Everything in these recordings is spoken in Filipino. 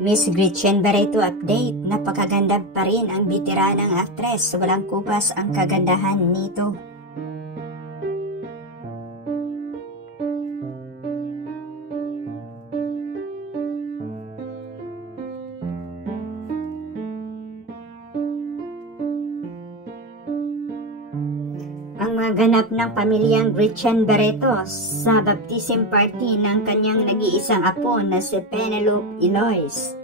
Miss Gretchen Barreto update, napakaganda pa rin ang bitiranang aktres, walang kubas ang kagandahan nito. Ang mga ganap ng pamilyang Gretchen Barreto sa baptism party ng kanyang nag-iisang apo na si Penelope Eloise.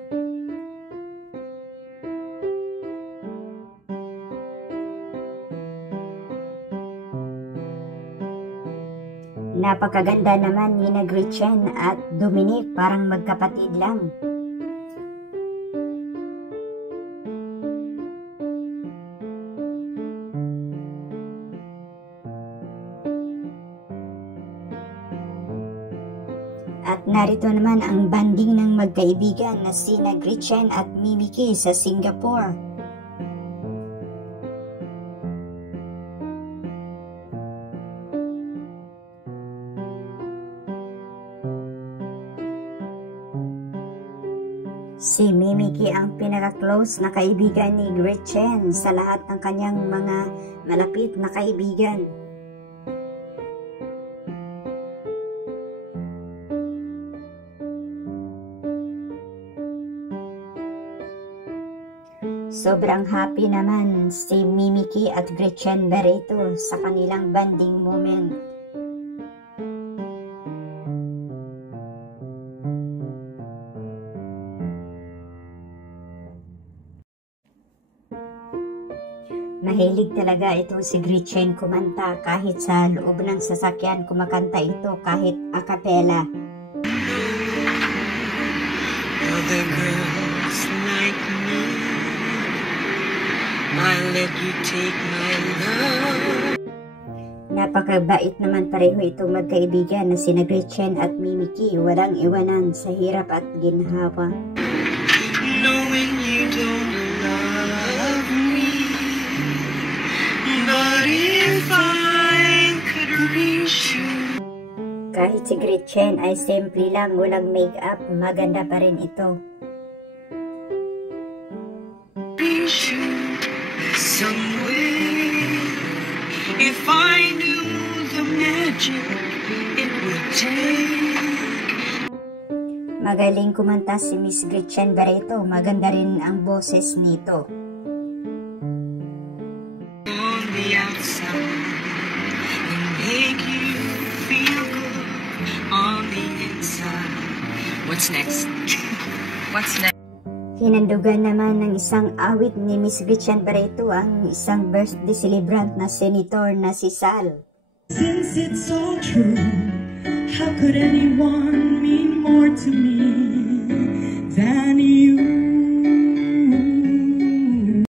Napakaganda naman ni Gretchen at Dominic, parang magkapatid lang. At narito naman ang banding ng magkaibigan na sina Gretchen at Mimiki sa Singapore. Si Mimiki ang pinaka-close na kaibigan ni Gretchen sa lahat ng kanyang mga malapit na kaibigan. Sobrang happy naman si Mimiki at Gretchen Barreto sa kanilang bonding moment. Mahilig talaga ito si Gretchen kumanta, kahit sa loob ng sasakyan kumakanta ito kahit a cappella. Other girls like me, I let you take my love. Napakabait naman pareho itong magkaibigan na sina Gretchen at Mimiki, walang iwanan sa hirap at ginhawa. Knowing you don't love me, but if I could reach you. Kahit si Gretchen ay simple lang, walang make-up, maganda pa rin ito. Reach you somewhere. If I knew the magic it would take. Magaling kumanta si Miss Gretchen Barreto, maganda rin ang boses nito. On the outside and make you feel good on the inside. What's next? What's next? Hinandugan naman ng isang awit ni Miss Gretchen Barreto ang isang birthday celebrant na senator na si Sal. Since it's all true, how could anyone mean more to me than you?